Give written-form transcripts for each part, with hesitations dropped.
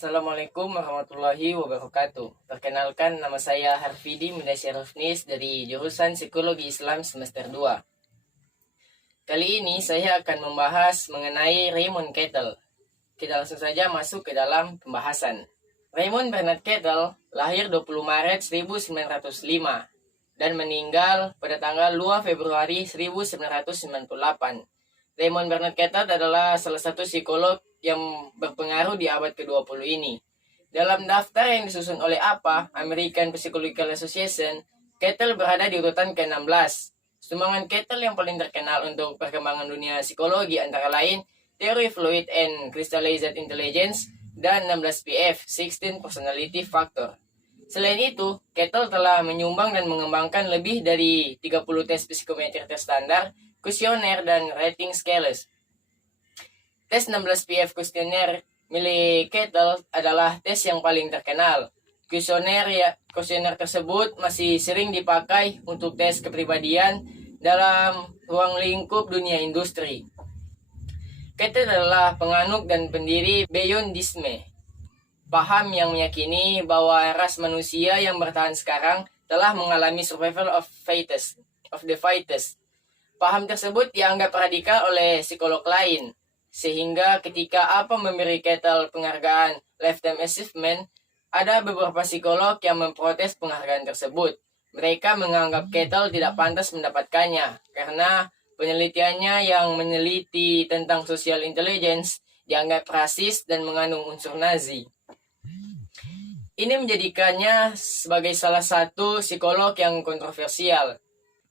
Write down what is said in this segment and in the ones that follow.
Assalamualaikum warahmatullahi wabarakatuh. Perkenalkan, nama saya Harfidi Mudasyarifnis dari jurusan Psikologi Islam semester 2. Kali ini saya akan membahas mengenai Raymond Cattell. Kita langsung saja masuk ke dalam pembahasan. Raymond Bernard Cattell lahir 20 Maret 1905 dan meninggal pada tanggal 2 Februari 1998. Raymond Bernard Cattell adalah salah satu psikolog yang berpengaruh di abad ke-20 ini. Dalam daftar yang disusun oleh APA, American Psychological Association, Cattell berada di urutan ke-16. Sumbangan Cattell yang paling terkenal untuk perkembangan dunia psikologi antara lain Theory Fluid and Crystallized Intelligence dan 16PF, 16 Personality Factor. Selain itu, Cattell telah menyumbang dan mengembangkan lebih dari 30 tes psikometri terstandar, kuesioner, dan rating scales. Tes 16PF kuesioner milik Cattell adalah tes yang paling terkenal. Kuesioner tersebut masih sering dipakai untuk tes kepribadian dalam ruang lingkup dunia industri. Cattell adalah penganut dan pendiri Beyondisme, paham yang meyakini bahwa ras manusia yang bertahan sekarang telah mengalami survival of the fittest. Paham tersebut dianggap radikal oleh psikolog lain, sehingga ketika APA memberi Cattell penghargaan Lifetime Achievement, ada beberapa psikolog yang memprotes penghargaan tersebut. Mereka menganggap Cattell tidak pantas mendapatkannya, karena penelitiannya yang meneliti tentang social intelligence dianggap rasis dan mengandung unsur Nazi. Ini menjadikannya sebagai salah satu psikolog yang kontroversial.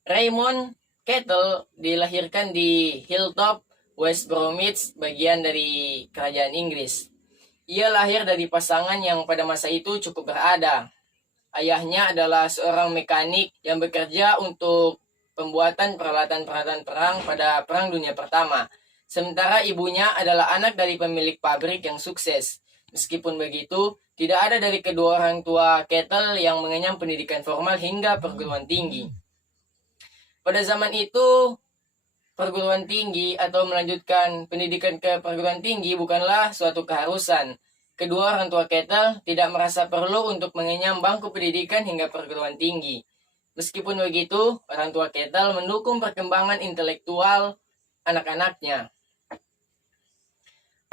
Raymond Cattell dilahirkan di Hilltop, West Bromwich, bagian dari kerajaan Inggris. Ia lahir dari pasangan yang pada masa itu cukup berada. Ayahnya adalah seorang mekanik yang bekerja untuk pembuatan peralatan-peralatan perang pada Perang Dunia Pertama. Sementara ibunya adalah anak dari pemilik pabrik yang sukses. Meskipun begitu, tidak ada dari kedua orang tua Cattell yang mengenyam pendidikan formal hingga perguruan tinggi. Pada zaman itu, perguruan tinggi atau melanjutkan pendidikan ke perguruan tinggi bukanlah suatu keharusan. Kedua orang tua Cattell tidak merasa perlu untuk mengenyam bangku pendidikan hingga perguruan tinggi. Meskipun begitu, orang tua Cattell mendukung perkembangan intelektual anak-anaknya.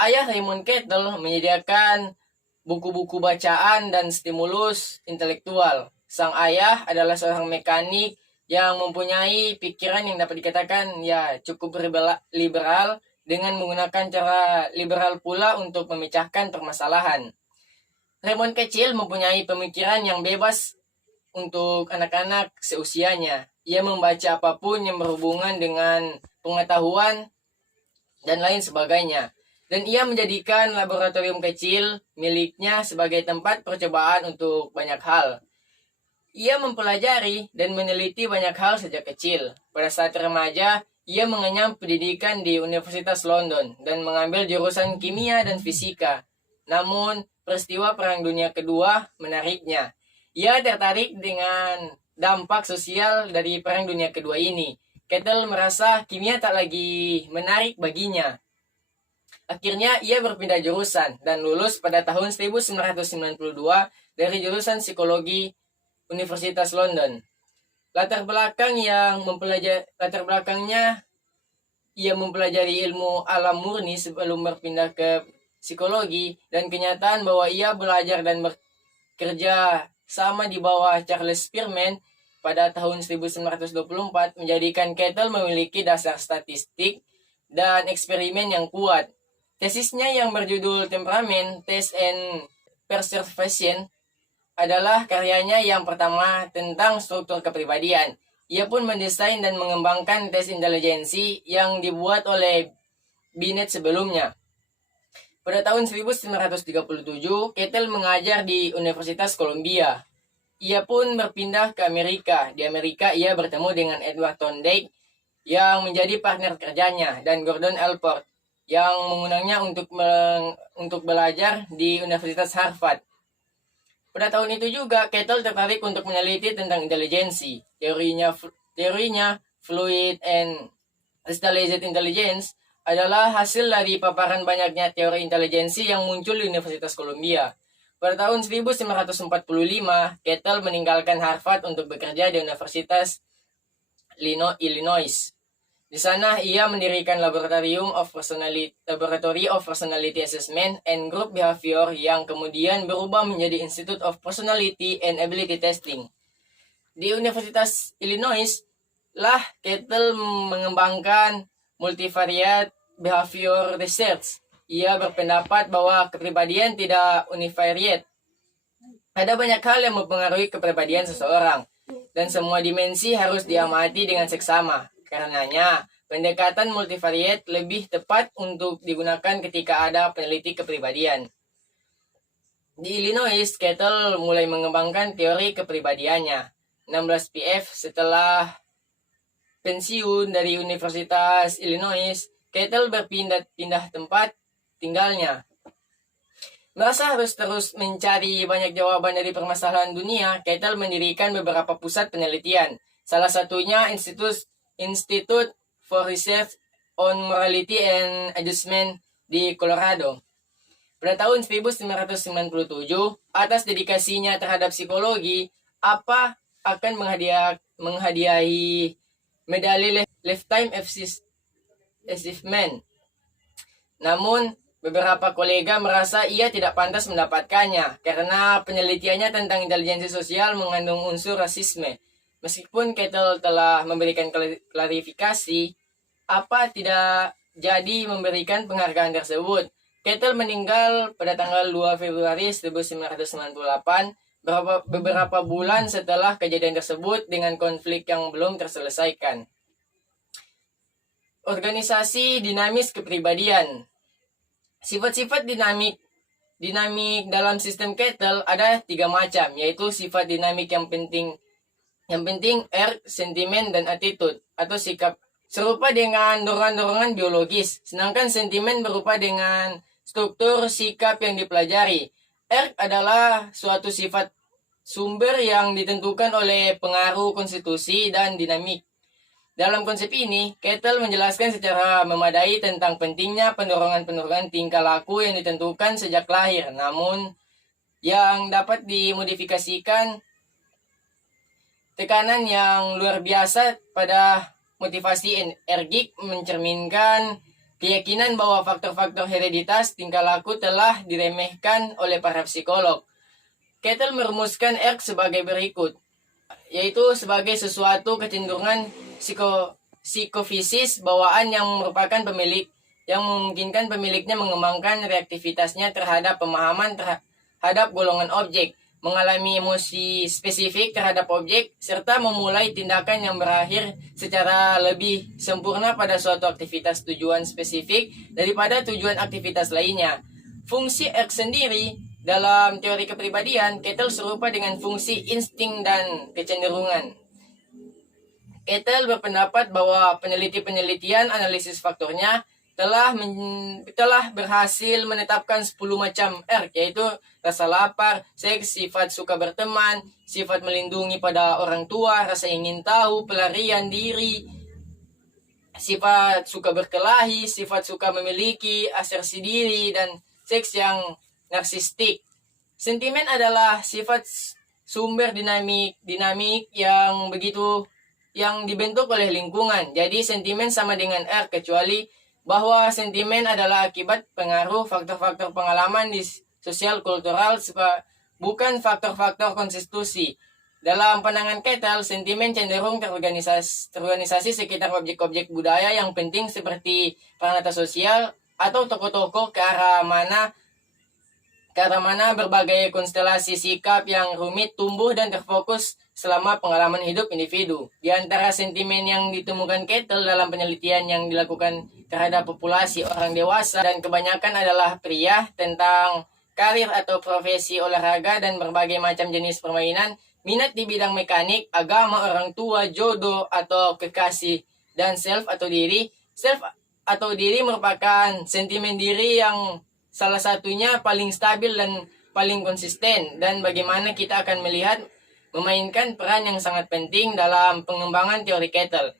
Ayah Raymond Cattell menyediakan buku-buku bacaan dan stimulus intelektual. Sang ayah adalah seorang mekanik yang mempunyai pikiran yang dapat dikatakan cukup liberal, dengan menggunakan cara liberal pula untuk memecahkan permasalahan. Raymond kecil mempunyai pemikiran yang bebas untuk anak-anak seusianya. Ia membaca apapun yang berhubungan dengan pengetahuan dan lain sebagainya. Dan ia menjadikan laboratorium kecil miliknya sebagai tempat percobaan untuk banyak hal. Ia mempelajari dan meneliti banyak hal sejak kecil. Pada saat remaja, ia mengenyam pendidikan di Universitas London dan mengambil jurusan kimia dan fisika. Namun, peristiwa Perang Dunia Kedua menariknya. Ia tertarik dengan dampak sosial dari Perang Dunia Kedua ini. Cattell merasa kimia tak lagi menarik baginya. Akhirnya, ia berpindah jurusan dan lulus pada tahun 1992 dari jurusan psikologi Universitas London. Latar belakangnya ia mempelajari ilmu alam murni sebelum berpindah ke psikologi, dan kenyataan bahwa ia belajar dan bekerja sama di bawah Charles Spearman pada tahun 1924 menjadikan Cattell memiliki dasar statistik dan eksperimen yang kuat. Tesisnya yang berjudul Temperament, Taste and Perception adalah karyanya yang pertama tentang struktur kepribadian. Ia pun mendesain dan mengembangkan tes intelijensi yang dibuat oleh Binet sebelumnya. Pada tahun 1937, Cattell mengajar di Universitas Columbia. Ia pun berpindah ke Amerika. Di Amerika, ia bertemu dengan Edward Thorndike yang menjadi partner kerjanya, dan Gordon Allport yang mengundangnya untuk belajar di Universitas Harvard. Pada tahun itu juga, Cattell tertarik untuk meneliti tentang intelijensi. Teorinya Fluid and Crystallized Intelligence adalah hasil dari paparan banyaknya teori intelijensi yang muncul di Universitas Columbia. Pada tahun 1945, Kettle meninggalkan Harvard untuk bekerja di Universitas Illinois. Di sana, ia mendirikan Laboratory of Personality Assessment and Group Behavior yang kemudian berubah menjadi Institute of Personality and Ability Testing. Di Universitas Illinois lah Kettle mengembangkan multivariate behavior research. Ia berpendapat bahwa kepribadian tidak univariate. Ada banyak hal yang mempengaruhi kepribadian seseorang, dan semua dimensi harus diamati dengan seksama. Karenanya, pendekatan multivariate lebih tepat untuk digunakan ketika ada peneliti kepribadian. Di Illinois, Kettle mulai mengembangkan teori kepribadiannya. 16 PF setelah pensiun dari Universitas Illinois, Kettle berpindah tempat tinggalnya. Merasa harus terus mencari banyak jawaban dari permasalahan dunia, Kettle mendirikan beberapa pusat penelitian. Salah satunya Institute for Research on Morality and Adjustment di Colorado. Pada tahun 1997, atas dedikasinya terhadap psikologi, APA akan menghadiahi medali Lifetime Achievement. Namun, beberapa kolega merasa ia tidak pantas mendapatkannya karena penelitiannya tentang intelijensi sosial mengandung unsur rasisme. Meskipun Kettle telah memberikan klarifikasi, APA tidak jadi memberikan penghargaan tersebut. Kettle meninggal pada tanggal 2 Februari 1998, beberapa bulan setelah kejadian tersebut dengan konflik yang belum terselesaikan. Organisasi dinamis kepribadian. Sifat-sifat dinamik dalam sistem Kettle ada 3 macam, yaitu sifat dinamik yang penting R, sentimen, dan attitude atau sikap serupa dengan dorongan-dorongan biologis, sedangkan sentimen berupa dengan struktur sikap yang dipelajari. R adalah suatu sifat sumber yang ditentukan oleh pengaruh konstitusi dan dinamik. Dalam konsep ini, Kettle menjelaskan secara memadai tentang pentingnya pendorongan-pendorongan tingkah laku yang ditentukan sejak lahir, namun yang dapat dimodifikasikan. Tekanan yang luar biasa pada motivasi energik mencerminkan keyakinan bahwa faktor-faktor hereditas tingkah laku telah diremehkan oleh para psikolog. Kettle merumuskan R sebagai berikut, yaitu sebagai sesuatu kecenderungan psikofisis bawaan yang merupakan pemilik yang memungkinkan pemiliknya mengembangkan reaktivitasnya terhadap pemahaman terhadap golongan objek, mengalami emosi spesifik terhadap objek, serta memulai tindakan yang berakhir secara lebih sempurna pada suatu aktivitas tujuan spesifik daripada tujuan aktivitas lainnya. Fungsi R sendiri dalam teori kepribadian, Kettle serupa dengan fungsi insting dan kecenderungan. Kettle berpendapat bahwa penelitian analisis faktornya telah berhasil menetapkan 10 macam R, yaitu rasa lapar, seks, sifat suka berteman, sifat melindungi pada orang tua, rasa ingin tahu, pelarian diri, sifat suka berkelahi, sifat suka memiliki, asersi diri, dan seks yang narsistik. Sentimen adalah sifat sumber dinamik yang dibentuk oleh lingkungan. Jadi sentimen sama dengan R, kecuali bahwa sentimen adalah akibat pengaruh faktor-faktor pengalaman di sosial kultural, bukan faktor-faktor konstitusi. Dalam pandangan Kettle, sentimen cenderung terorganisasi sekitar objek-objek budaya yang penting seperti pranata sosial atau tokoh-tokoh ke arah mana berbagai konstelasi sikap yang rumit tumbuh dan terfokus selama pengalaman hidup individu. Di antara sentimen yang ditemukan Kettle dalam penelitian yang dilakukan terhadap populasi orang dewasa dan kebanyakan adalah pria tentang karir atau profesi olahraga dan berbagai macam jenis permainan, minat di bidang mekanik, agama, orang tua, jodoh atau kekasih, dan self atau diri. Self atau diri merupakan sentimen diri yang salah satunya paling stabil dan paling konsisten, dan bagaimana kita akan melihat memainkan peran yang sangat penting dalam pengembangan teori Kettle.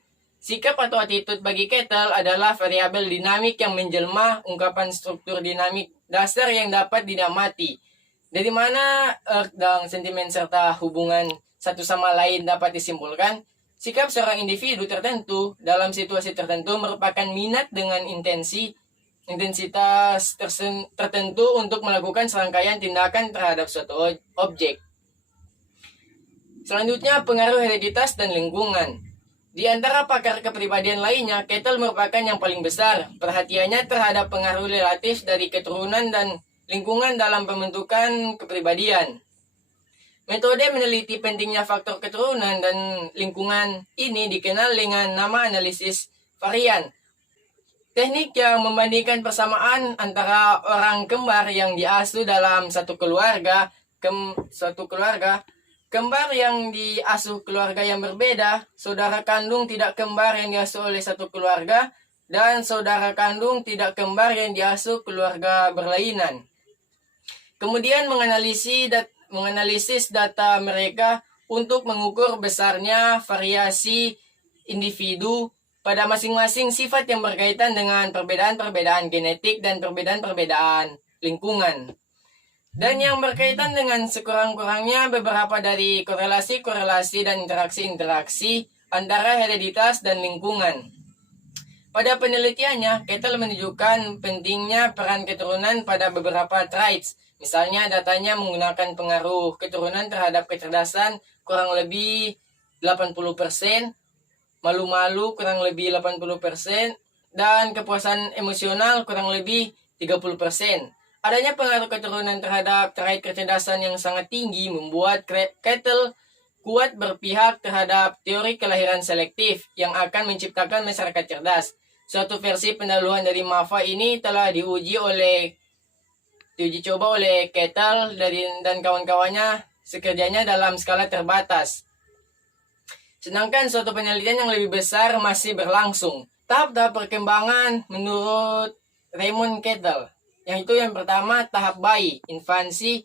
Sikap atau attitude bagi Kettle adalah variabel dinamik yang menjelma ungkapan struktur dinamik dasar yang dapat didamati. Dari mana earth dan sentimen serta hubungan satu sama lain dapat disimpulkan? Sikap seorang individu tertentu dalam situasi tertentu merupakan minat dengan intensitas tertentu untuk melakukan serangkaian tindakan terhadap suatu objek. Selanjutnya, pengaruh hereditas dan lingkungan. Di antara pakar kepribadian lainnya, Kettle merupakan yang paling besar. Perhatiannya terhadap pengaruh relatif dari keturunan dan lingkungan dalam pembentukan kepribadian. Metode meneliti pentingnya faktor keturunan dan lingkungan ini dikenal dengan nama analisis varian. Teknik yang membandingkan persamaan antara orang kembar yang diasuh dalam satu keluarga, kembar yang diasuh keluarga yang berbeda, saudara kandung tidak kembar yang diasuh oleh satu keluarga, dan saudara kandung tidak kembar yang diasuh keluarga berlainan. Kemudian menganalisis data mereka untuk mengukur besarnya variasi individu pada masing-masing sifat yang berkaitan dengan perbedaan-perbedaan genetik dan perbedaan-perbedaan lingkungan. Dan yang berkaitan dengan sekurang-kurangnya beberapa dari korelasi-korelasi dan interaksi-interaksi antara hereditas dan lingkungan. Pada penelitiannya, Kettle menunjukkan pentingnya peran keturunan pada beberapa traits. Misalnya, datanya menggunakan pengaruh keturunan terhadap kecerdasan kurang lebih 80%, malu-malu kurang lebih 80%, dan kepuasan emosional kurang lebih 30%. Adanya pengaruh keturunan terhadap trait kecerdasan yang sangat tinggi membuat Kettle kuat berpihak terhadap teori kelahiran selektif yang akan menciptakan masyarakat cerdas. Suatu versi pendahuluan dari MAFA ini telah diuji coba oleh Kettle dan kawan-kawannya sekerjanya dalam skala terbatas. Sedangkan suatu penelitian yang lebih besar masih berlangsung. Tahap-tahap perkembangan menurut Raymond Kettle. Yang pertama, tahap bayi, infansi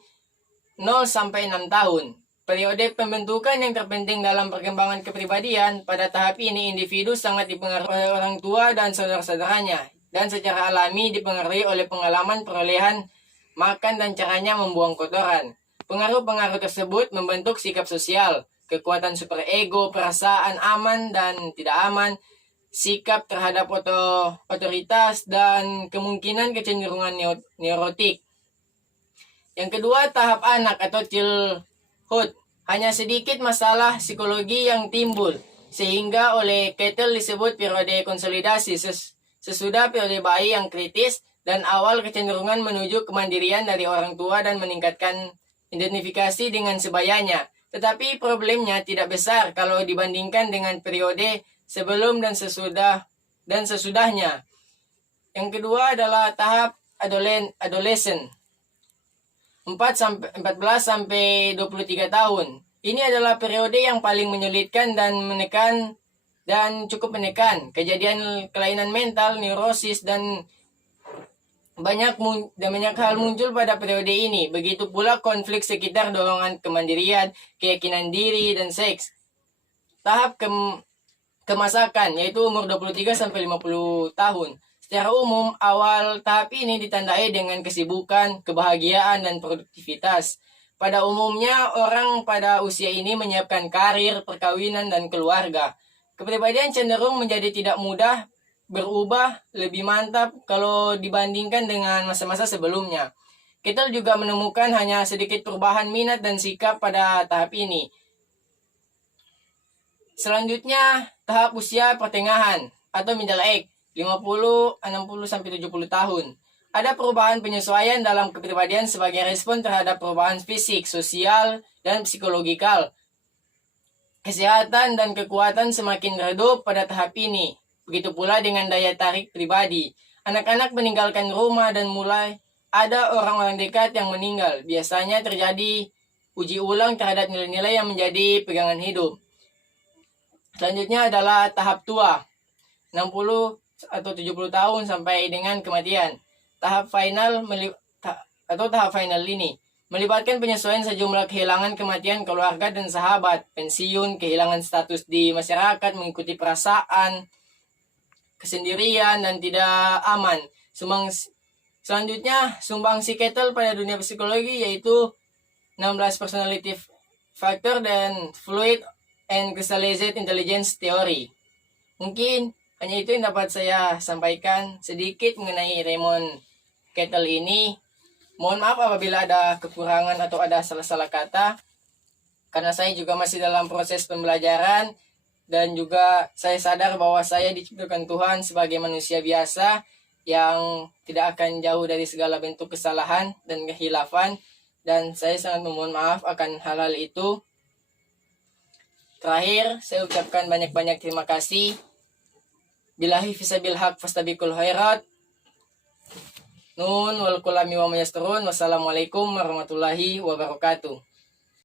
0 sampai 6 tahun. Periode pembentukan yang terpenting dalam perkembangan kepribadian. Pada tahap ini, individu sangat dipengaruhi oleh orang tua dan saudara-saudaranya, dan secara alami dipengaruhi oleh pengalaman perolehan makan dan caranya membuang kotoran. Pengaruh-pengaruh tersebut membentuk sikap sosial, kekuatan superego, perasaan aman dan tidak aman, sikap terhadap otoritas, dan kemungkinan kecenderungan neurotik. Yang kedua, tahap anak atau childhood. Hanya sedikit masalah psikologi yang timbul, sehingga oleh Kettle disebut periode konsolidasi sesudah periode bayi yang kritis dan awal kecenderungan menuju kemandirian dari orang tua dan meningkatkan identifikasi dengan sebayanya. Tetapi problemnya tidak besar kalau dibandingkan dengan periode sebelum dan sesudahnya. Yang kedua adalah tahap adolescent. 14 sampai 23 tahun. Ini adalah periode yang paling menyulitkan dan cukup menekan. Kejadian kelainan mental, neurosis dan banyak hal muncul pada periode ini. Begitu pula konflik sekitar dorongan kemandirian, keyakinan diri dan seks. Tahap kemasakan, yaitu umur 23 sampai 50 tahun. Secara umum, awal tahap ini ditandai dengan kesibukan, kebahagiaan, dan produktivitas. Pada umumnya, orang pada usia ini menyiapkan karir, perkawinan, dan keluarga. Kepribadian cenderung menjadi tidak mudah berubah lebih mantap kalau dibandingkan dengan masa-masa sebelumnya. Kita juga menemukan hanya sedikit perubahan minat dan sikap pada tahap ini. Selanjutnya, tahap usia pertengahan atau middle age, 50, 60 sampai 70 tahun. Ada perubahan penyesuaian dalam kepribadian sebagai respon terhadap perubahan fisik, sosial, dan psikologikal. Kesehatan dan kekuatan semakin redup pada tahap ini. Begitu pula dengan daya tarik pribadi. Anak-anak meninggalkan rumah dan mulai ada orang-orang dekat yang meninggal. Biasanya terjadi uji ulang terhadap nilai-nilai yang menjadi pegangan hidup. Selanjutnya adalah tahap tua, 60 atau 70 tahun sampai dengan kematian. Tahap final ini melibatkan penyesuaian sejumlah kehilangan, kematian keluarga dan sahabat, pensiun, kehilangan status di masyarakat, mengikuti perasaan, kesendirian, dan tidak aman. Selanjutnya, sumbangsi Kettle pada dunia psikologi yaitu 16 personality factor dan fluid and crystallized intelligence theory. Mungkin hanya itu yang dapat saya sampaikan sedikit mengenai Raymond Kettle ini. Mohon maaf apabila ada kekurangan atau ada salah-salah kata, karena saya juga masih dalam proses pembelajaran dan juga saya sadar bahwa saya diciptakan Tuhan sebagai manusia biasa yang tidak akan jauh dari segala bentuk kesalahan dan kehilafan, dan saya sangat memohon maaf akan hal-hal itu. Terakhir, saya ucapkan banyak-banyak terima kasih. Billahi fisabil haq fastabikul khairat. Nun wal kulami wa mayasturun. Wassalamualaikum warahmatullahi wabarakatuh.